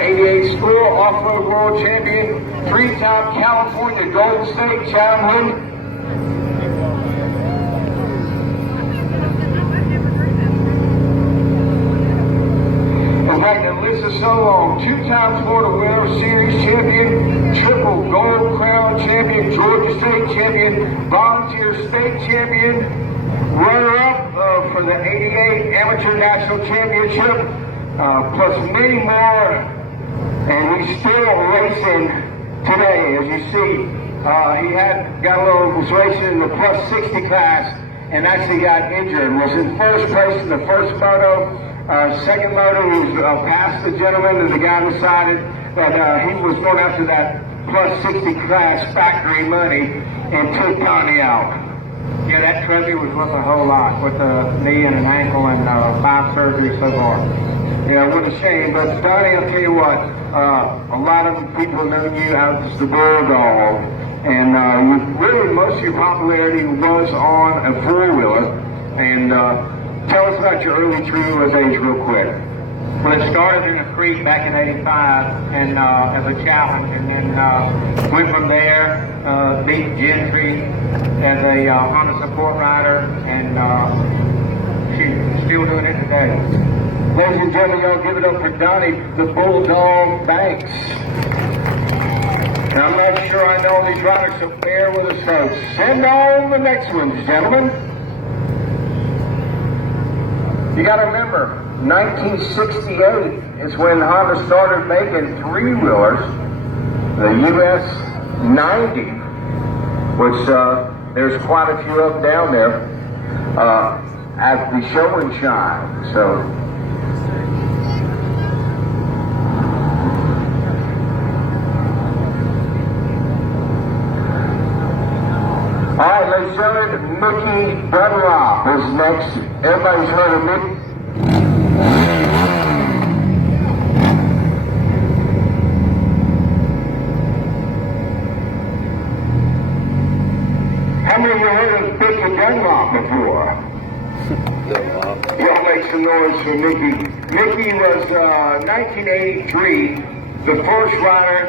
88 School Off-Road World Champion, 3-time California Golden State Champion. So long, 2-time Florida World Series champion, triple Gold Crown champion, Georgia State champion, volunteer state champion, runner-up for the 88 Amateur National Championship, plus many more, and he's still racing today. As you see, he was racing in the plus 60 class and actually got injured. Was in first place in the first moto. Second moto, he was past the gentleman, and the guy decided that he was going after that plus 60 class factory money and took Donnie out. Yeah, that trophy was worth a whole lot with a knee and an ankle and 5 surgeries so far. Yeah, what a shame. But Donnie, I'll tell you what, a lot of people know you as the Bulldog, and really most of your popularity was on a 4-wheeler. And tell us about your early three-wheeler days real quick. Well, it started in the creek back in '85 and as a challenge, and then went from there, beat Gentry as a Honda support rider, and she's still doing it today. Ladies and gentlemen, y'all give it up for Donnie, the Bulldog Banks. And I'm not sure I know these riders, so bear with us, folks. Send on the next ones, gentlemen. You got to remember, 1968 is when Honda started making 3-wheelers, the US 90, which there's quite a few of them down there at the show and shine. So, all right, ladies and gentlemen, Mickey Dunlop is next. Everybody's heard of Mickey. How many of you heard of Mickey Dunlop before? Y'all make some noise for Mickey. Mickey was 1983, the first rider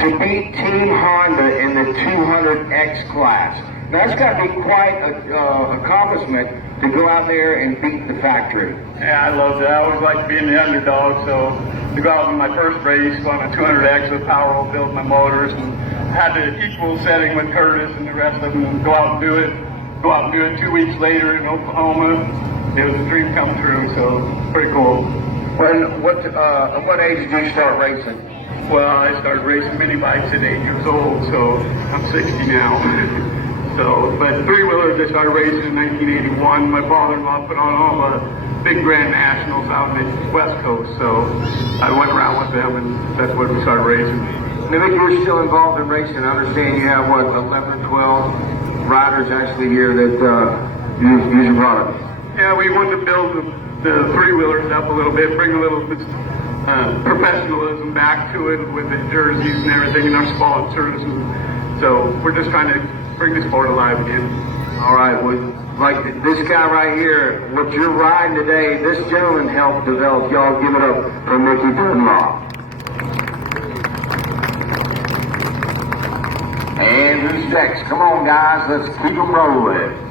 to beat Team Honda in the 200X class. Now, that's got to be quite an accomplishment to go out there and beat the factory. Yeah, I loved it. I always liked being the underdog, so to go out in my first race on a 200X with Powerwell, build my motors, and had the equal setting with Curtis and the rest of them, and go out and do it. Go out and do it 2 weeks later in Oklahoma. It was a dream come true, so pretty cool. At what age did you start racing? Well, I started racing mini bikes at 8 years old, so I'm 60 now. But 3-wheelers I started racing in 1981. My father-in-law put on all the big Grand Nationals out in the West Coast, so I went around with them, and that's when we started racing. Now, Mick, you're still involved in racing. I understand you have, 11 or 12 riders actually here that use your product. Yeah, we wanted to build the 3-wheelers up a little bit, bring a little bit professionalism back to it with the jerseys and everything and our sponsors. And so we're just trying to bring the sport alive again. All right, well, like this guy right here, what you're riding today, this gentleman helped develop. Y'all give it up for Mickey Dunlop. And who's next? Come on, guys, let's keep them rolling.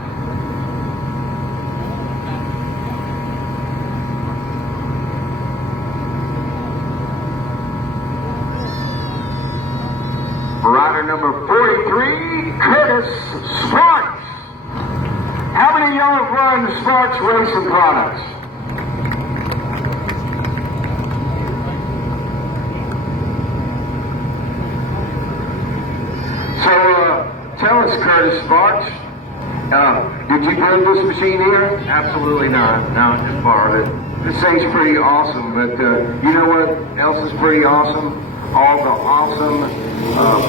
Rider number 43, Curtis Sparks. How many of y'all have run Sparks Racing products? So, tell us, Curtis Sparks, did you build this machine here? Absolutely not. No, just borrowed it. This thing's pretty awesome, but you know what else is pretty awesome? All the awesome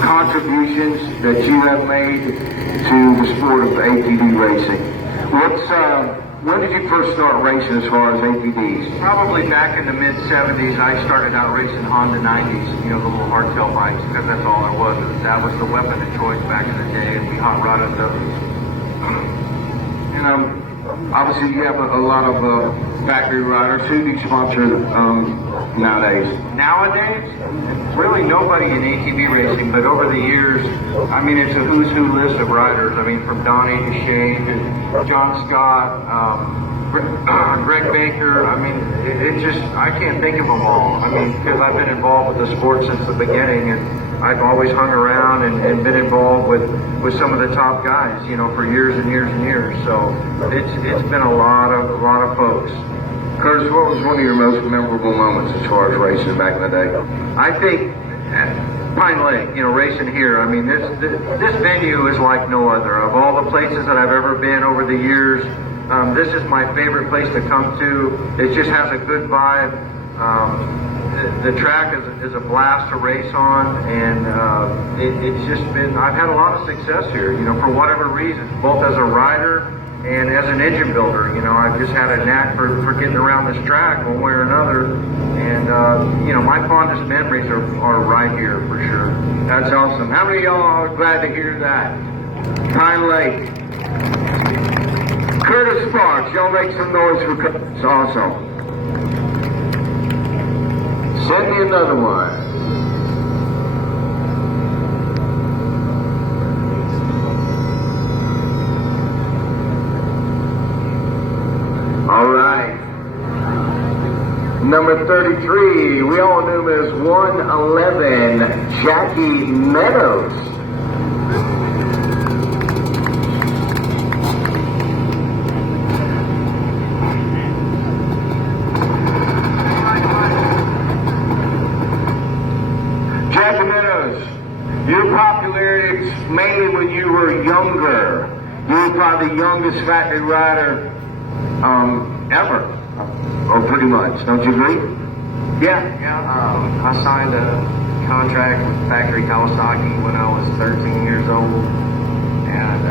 contributions that you have made to the sport of ATV racing. When did you first start racing as far as ATVs? Probably back in the mid-'70s, I started out racing Honda 90s, the little hardtail bikes, because that's all there was. That was the weapon of choice back in the day, and we hot rodded those. And obviously you have a lot of factory riders. Who do you sponsor nowadays? Nowadays, really nobody in ATV racing, but over the years, I mean, it's a who's who list of riders. I mean, from Donnie to Shane to John Scott, Greg Baker. I mean, it just, I can't think of them all. I mean, because I've been involved with the sport since the beginning, and I've always hung around and been involved with some of the top guys, you know, for years and years and years. So it's been a lot of folks. Curtis, what was one of your most memorable moments as far as racing back in the day? I think Pine Lake, you know, racing here. I mean, this venue is like no other. Of all the places that I've ever been over the years, this is my favorite place to come to. It just has a good vibe. The track is a blast to race on, and it's just been, I've had a lot of success here, you know, for whatever reasons, both as a rider and as an engine builder. You know, I've just had a knack for getting around this track one way or another, and you know, my fondest memories are right here for sure. That's awesome. How many of y'all are glad to hear that? Pine Lake. Curtis Sparks, y'all make some noise for Curtis also. Send me another one. All right. Number 33, we all knew him as 111, Jackie Meadows. Jackie Meadows, your popularity is mainly when you were younger. You were probably the youngest factory rider ever, or pretty much, don't you agree? Yeah. I signed a contract with Factory Kawasaki when I was 13 years old, and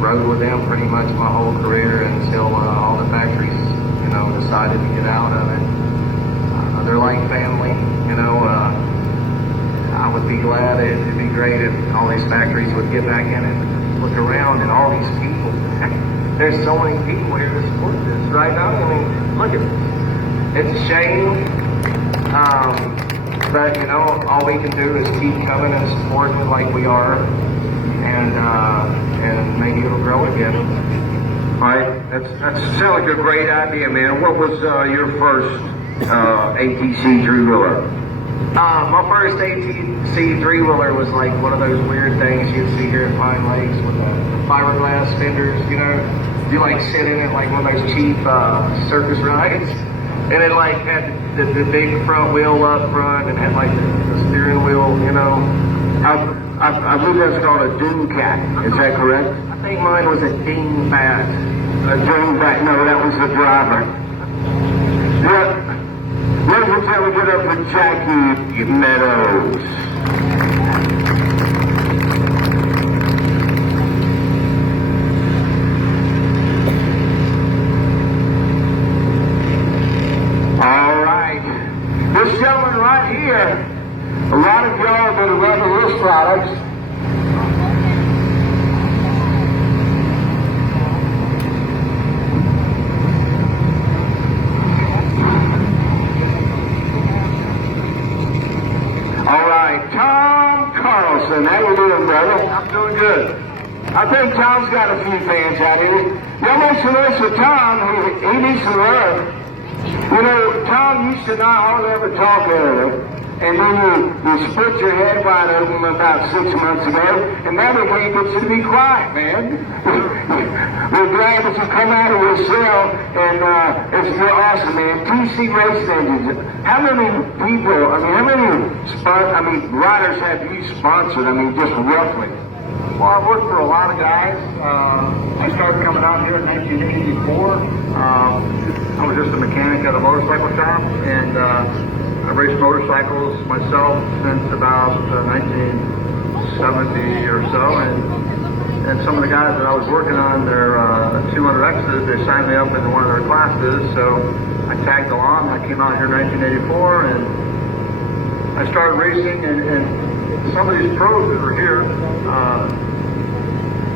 rode with them pretty much my whole career until all the factories, you know, decided to get out of it. They're like family, you know. I would be glad, it'd be great if all these factories would get back in and look around and all these people. There's so many people here to support this right now. I mean, look at this. It's a shame, but you know, all we can do is keep coming and supporting it like we are, and maybe it'll grow again. All right, that sounds like a great idea, man. What was your first ATC three-wheeler? My first ATC three-wheeler was like one of those weird things you'd see here at Pine Lakes with the fiberglass fenders, you know. You like sit in it like one of those cheap circus rides, and it like had the big front wheel up front and had like the steering wheel, you know. I believe that's called a dune cat. Is that correct? I think mine was a ding fat. A dune cat? No, that was the driver. Yeah. Ladies and gentlemen, get up with Jackie Meadows. All right. This gentleman right here, a lot of y'all that are running his products. Tom Carlson, how you doing, brother? I'm doing good. I think Tom's got a few fans out here. Y'all make some noise for Tom. He needs some love. You know, Tom used to not hardly ever talk earlier, and then you split your head wide open about 6 months ago, and now we can't get you to be quiet, man. We're glad that you come out of your cell, and you're awesome, man. TC Race Engines. How many people, how many riders have you sponsored? Just roughly. Well, I've worked for a lot of guys. I started coming out here in 1984. I was just a mechanic at a motorcycle shop, and I've raced motorcycles myself since about 1970 or so, and some of the guys that I was working on their 200Xs, they signed me up into one of their classes, so I tagged along. I came out here in 1984, and I started racing, and some of these pros that were here,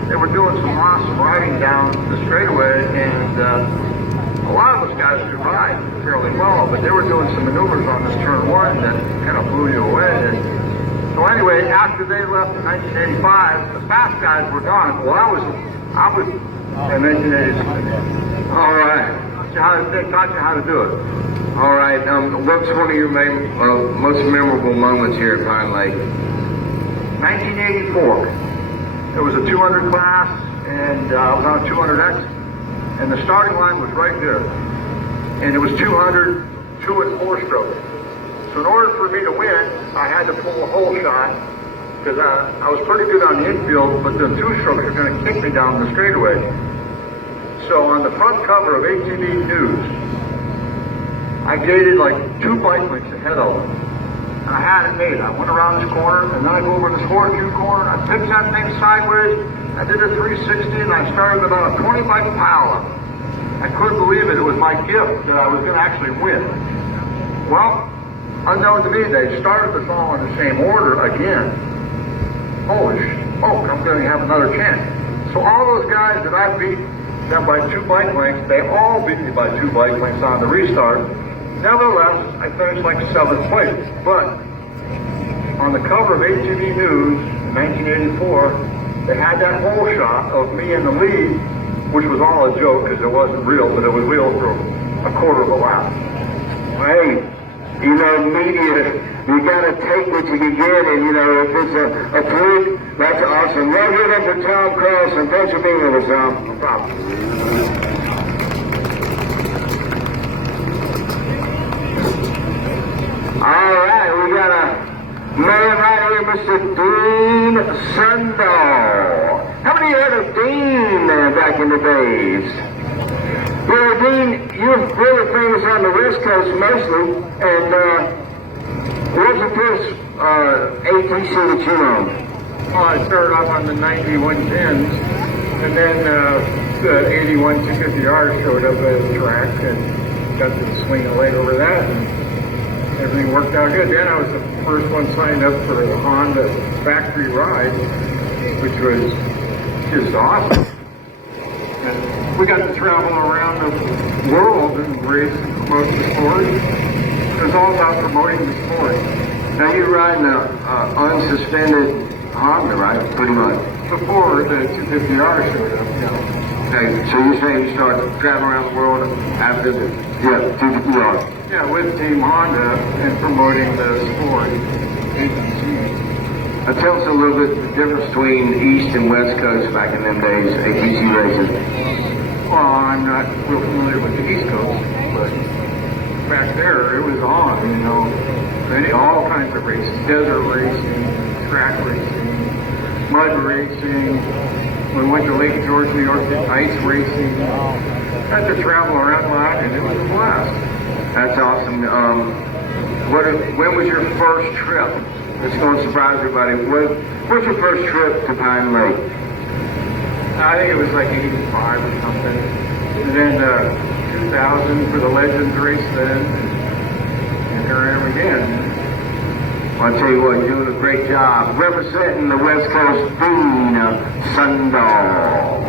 they were doing some awesome riding down the straightaway, and a a lot of those guys could ride fairly well, but they were doing some maneuvers on this turn one that kind of blew you away. And so anyway, after they left in 1985, the fast guys were done. Well, I was in 1986. All right. They taught you how to do it. All right. What's one of your most memorable moments here at Pine Lake? 1984. It was a 200 class, and I was on a 200X, and the starting line was right there. And it was 200, 2 and 4 stroke. So in order for me to win, I had to pull a hole shot, because I was pretty good on the infield, but the 2 strokes were going to kick me down the straightaway. So on the front cover of ATV News, I gated like 2 bike lengths ahead of them. And I had it made. I went around this corner, and then I go over this horseshoe corner, I picked that thing sideways, I did a 360, and I started with about a 20 bike pileup. I couldn't believe it. It was my gift that I was going to actually win. Well, unknown to me, they started us all in the same order again. Holy smoke, I'm going to have another chance. So all those guys that I beat them by 2 bike lengths, they all beat me by 2 bike lengths on the restart. Nevertheless, I finished like 7th place. But on the cover of ATV News in 1984, they had that hole shot of me in the lead, which was all a joke because it wasn't real, but it was real for a quarter of a lap. Hey, you know, media, you gotta take what you can get, and you know, if it's a fluke, that's awesome. Well, give it up for Tom Carlson. Thanks for being with us, Tom. No problem. All right, we got a man right here, Mr. Dean Sundal. How many heard of Dean back in the days? You know, Dean, you're really famous on the West Coast mostly, and what's the first ATC that you owned? Well, I started off on the 9110s, and then the 81 250R showed up at the track, and got to swing a leg over that, and everything worked out good. Then I was the first one signed up for the Honda factory ride, which was just awesome. And we got to travel around the world and race and promote the sport. It was all about promoting the sport. Now you're riding an unsuspended Honda, right? Pretty much. Before the 250R showed up, yeah. Okay, so you're saying you started traveling around the world after the 250R? Yeah, with Team Honda and promoting the sport. Tell us a little bit the difference between East and West Coast back in them days, ATC races. Well, I'm not real familiar with the East Coast, but back there it was on, you know, all kinds of races, desert racing, track racing, mud racing. We went to Lake George, New York, did ice racing. Had to travel around a lot, and it was a blast. That's awesome. When was your first trip? It's going to surprise everybody. What's your first trip to Pine Lake? I think it was like 85 or something. And then 2000 for the Legends race then. And here I am again. I'll tell you what, you're doing a great job representing the West Coast Dean Sundal.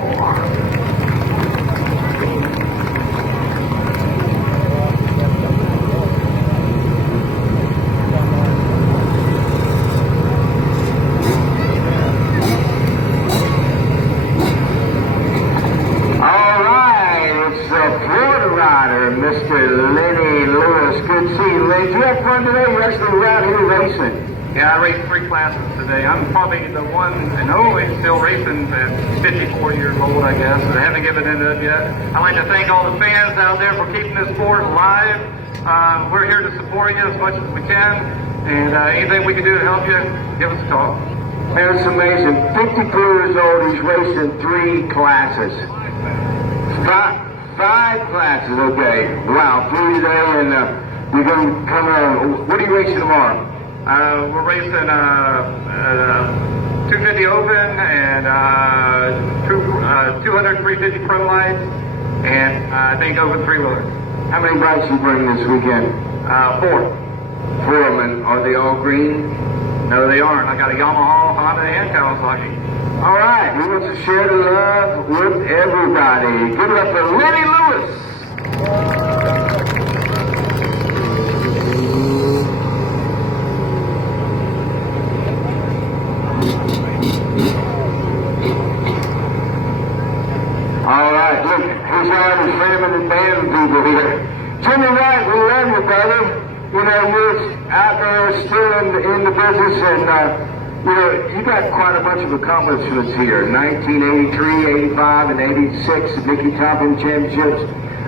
Mr. Lenny Lewis, good to see you, Lenny. Did you have fun today? You actually were out here racing. Yeah, I raced 3 classes today. I'm probably the one and only still racing at 54 years old, I guess. I haven't given it up yet. I'd like to thank all the fans out there for keeping this sport alive. We're here to support you as much as we can. And anything we can do to help you, give us a call. That's amazing. 54 years old, he's racing 3 classes. 5 classes, okay. Wow, 3 today, and you're going to come on. What are you racing tomorrow? We're racing 250 Open and 200 350 Pro Lights, and I think Open 3-wheeler. How many bikes you bring this weekend? 4. 4 of them. Are they all green? No, they aren't. I got a Yamaha, Honda, and Kawasaki. All right, he wants to share the love with everybody. Give it up for Lenny Lewis. All right, look, who's on his family band people here. Jimmy White, we love you, brother. You know, you're out there still in the business, and you know, you got quite a bunch of accomplishments here. 1983, 85, and 86 Mickey Tompkins Championships.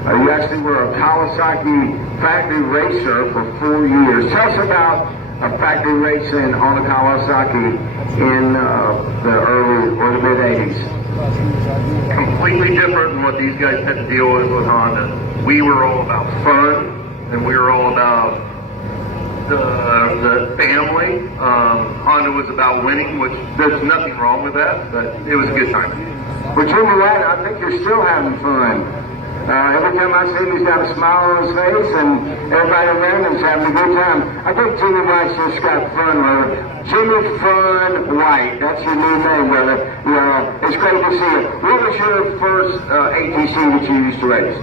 You actually were a Kawasaki factory racer for 4 years. Tell us about factory racing on a Kawasaki in the early or the mid 80s. Completely different than what these guys had to deal with Honda. We were all about fun, and we were all about the family. Honda was about winning, which there's nothing wrong with that, but it was a good time. Well, Jimmy White, I think you're still having fun. Every time I see him, he's got a smile on his face, and everybody around him's having a good time. I think Jimmy White's just got fun, brother. Jimmy Fun White, that's your new name, brother. Yeah, it's great to see you. What was your first ATC that you used to race?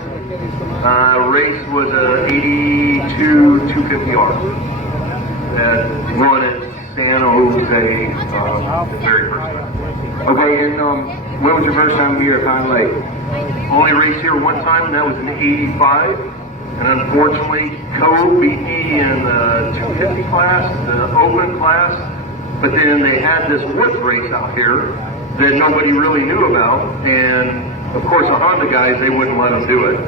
Race was a 82 250R. And won at San Jose very first time. Okay, and when was your first time here at Pine Lake? Only raced here one time, and that was in 85. And unfortunately, Co beat me in the 250 class, the open class. But then they had this woods race out here that nobody really knew about. And of course, the Honda guys, they wouldn't let them do it.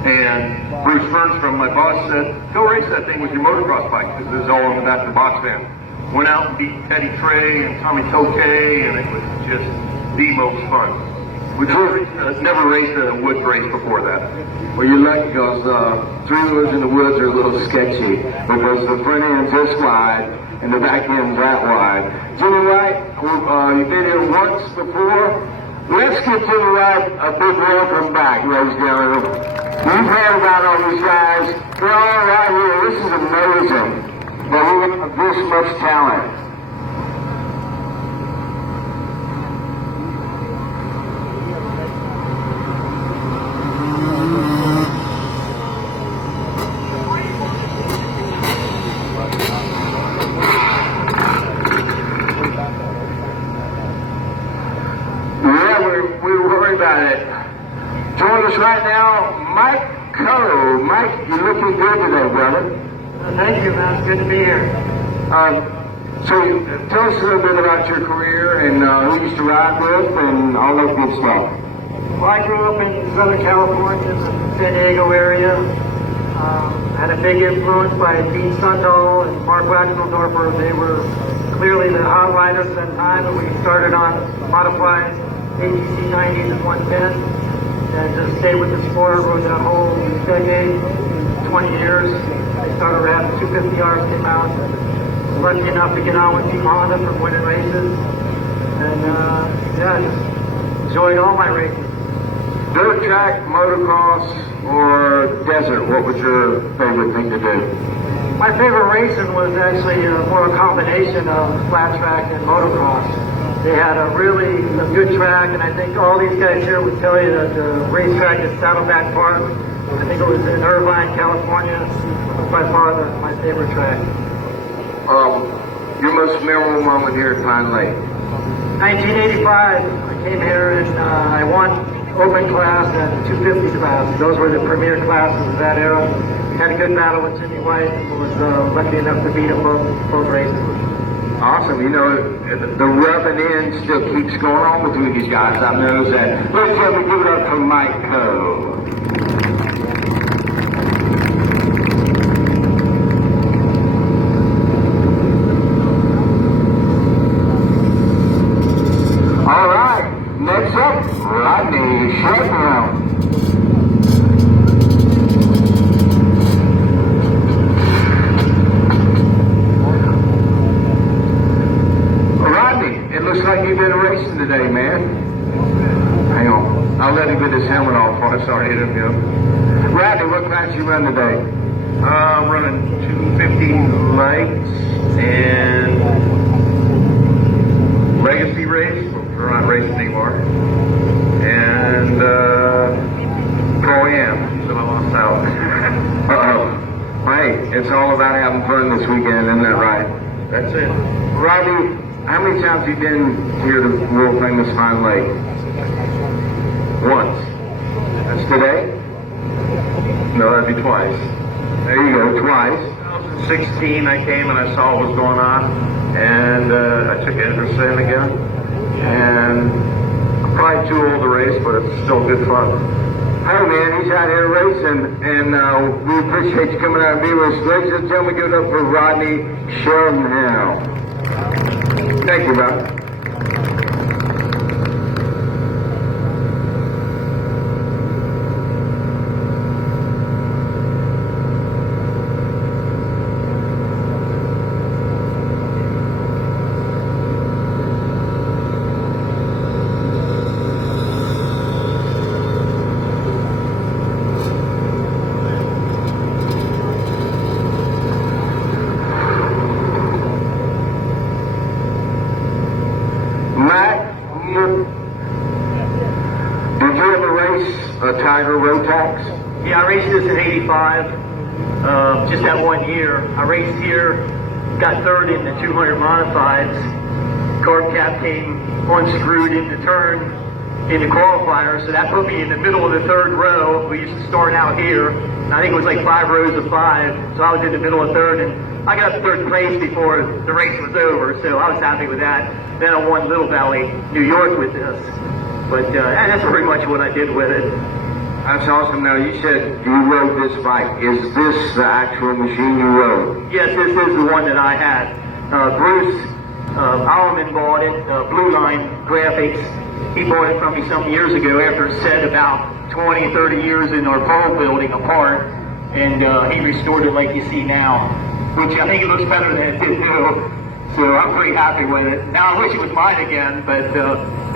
And Bruce Fernstrom, my boss, said, go race that thing with your motocross bike, because it was all on the back of the box van. Went out and beat Teddy Trey and Tommy Tokay, and it was just the most fun. We never raced a woods race before that. Well, you're lucky because three-wheelers in the woods are a little sketchy because the front end's this wide and the back end's that wide. Jimmy White, you've been here once before. Let's give Jimmy White a big welcome back, ladies and gentlemen. You've heard about all these guys. They're all right here. This is amazing that we have this much talent. Join us right now, Mike Coe. Mike, you're looking good today, brother. Thank you, man. It's good to be here. So tell us a little bit about your career and who you used to ride with and all that good stuff. Well, I grew up in Southern California, the San Diego area. Had a big influence by Dean Sundal and Mark Waxel-Dorfer. They were clearly the hot riders at that time, and we started on modified ATC 90s and 110s. And just stayed with the sport over that whole decade, 20 years. I started around 250Rs came out. Lucky enough to get on with Team Honda from winning races. And yeah, just enjoyed all my races. Dirt track, motocross, or desert, what was your favorite thing to do? My favorite racing was actually more a combination of flat track and motocross. They had a good track, and I think all these guys here would tell you that the racetrack is Saddleback Park. I think it was in Irvine, California. By far my favorite track. Your most memorable moment here at Pine Lake? 1985, I came here and I won open class and 250 class. Those were the premier classes of that era. Had a good battle with Jimmy White and was lucky enough to beat him both races. Awesome. You know, the rubbing in still keeps going on between these guys. I've noticed that. Let's give it up for Mike Coe. All right. Next up, Rodney Sheldon. Looks like you've been racing today, man. Hang on. I'll let him get his helmet off before I start hitting him. Rodney, what class you run today? I'm running 250 lights and legacy race. We're not racing anymore. And Pro-Am. So I lost having fun this weekend, isn't that right? That's it. Rodney, how many times have you been here to world famous Fine Lake? Once. That's today? No, that'd be twice. There you go, twice. 2016, I came and I saw what was going on, and I took interest in it again. And I'm probably too old to race, but it's still good fun. Hey man, he's out here racing, and we appreciate you coming out and being with us. Ladies and gentlemen, give it up for Rodney Sheldon now. Thank you, Rob. Did you ever race a Tiger Rotax? Yeah, I raced this in '85, just that 1 year. I raced here, got third in the 200 modifieds. Carb cap came unscrewed in the turn in the qualifier, so that put me in the middle of the third row. We used to start out here, and I think it was like 5 rows of 5, so I was in the middle of third, and I got up to third place before the race was over, so I was happy with that. Then I won Little Valley, New York with this. But that's pretty much what I did with it. That's awesome. Now, you said you rode this bike. Is this the actual machine you rode? Yes, this is the one that I had. Bruce Alleman bought it, Blue Line Graphics. He bought it from me some years ago after it set about 20, 30 years in our pole building apart. And he restored it like you see now, which I think it looks better than it did too. So I'm pretty happy with it. Now I wish it was mine again, but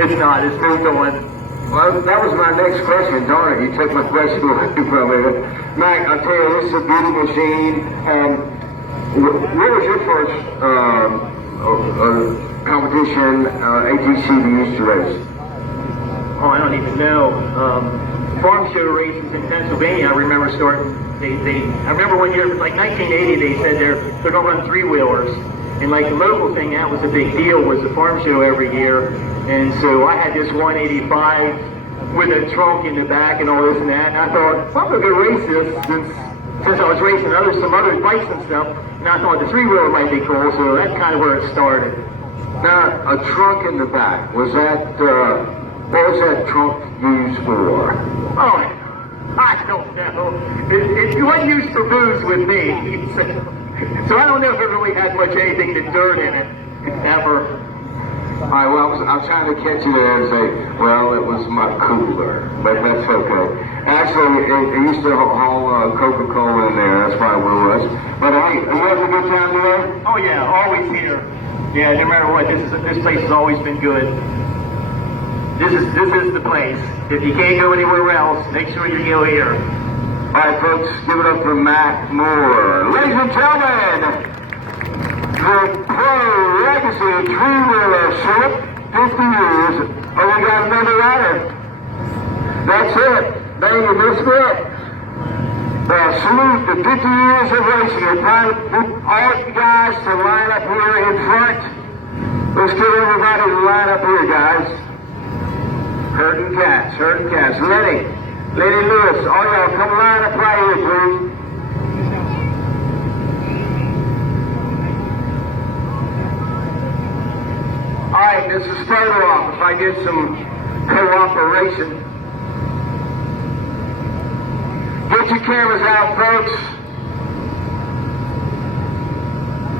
it's not. It's moved on. Well, that was my next question. Darn it, you took my question away from me. Mac, I'll tell you, this is a beauty machine. What was your first competition ATC you used to race? Oh, I don't even know. Farm show races in Pennsylvania, I remember starting. I remember one year, it was like 1980, they said they're going to run 3-wheelers. And like the local thing, that was a big deal, was the farm show every year. And so I had this 185 with a trunk in the back and all this and that. And I thought, well, I'm going to go race this since I was racing some other bikes and stuff. And I thought the 3-wheeler might be cool, so that's kind of where it started. Now, a trunk in the back, was that, what was that trunk used for? Oh, I don't know. It wasn't used for booze with me. So I don't know if it really had much anything to dirt in it, ever. All right, well, I was trying to catch you there and say, well, it was my cooler, but that's okay. Actually, it used to haul Coca-Cola in there, that's probably what it was. But hey, are you having a good time today? Oh yeah, always here. Yeah, no matter what, this place has always been good. This is the place. If you can't go anywhere else, make sure you go here. All right, folks, give it up for Matt Moore. Ladies and gentlemen, the Pro Legacy 3-wheeler slip, 50 years. Oh, we got another rider. That's it. Dang, you missed it. The salute, the 50 years of racing. It probably put all you guys to line up here in front. Let's get everybody to line up here, guys. Herding cats. Lenny Lewis, all y'all come line up right here, please. All right, this is photo off. If I get some cooperation. Get your cameras out, folks.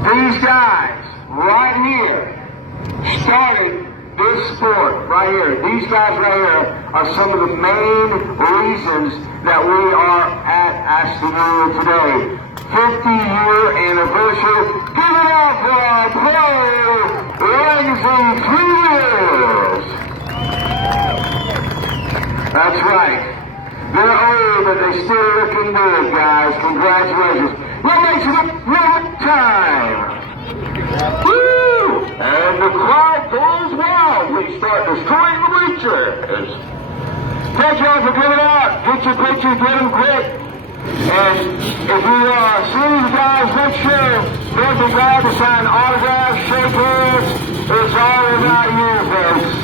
These guys right here started this sport right here. These guys right here are some of the main reasons that we are at Aston today. 50-year anniversary. Give it up for our Pro Legacy 3 years. That's right. They're old, but they still looking good, guys. Congratulations. Let's make it one time. Woo! And the crowd goes wild. We start destroying the bleachers. Thank you all for coming out. Get your pictures, get them quick. And if you see these guys, make sure they'll be glad to sign autographs, shake hands. It's all about you, folks.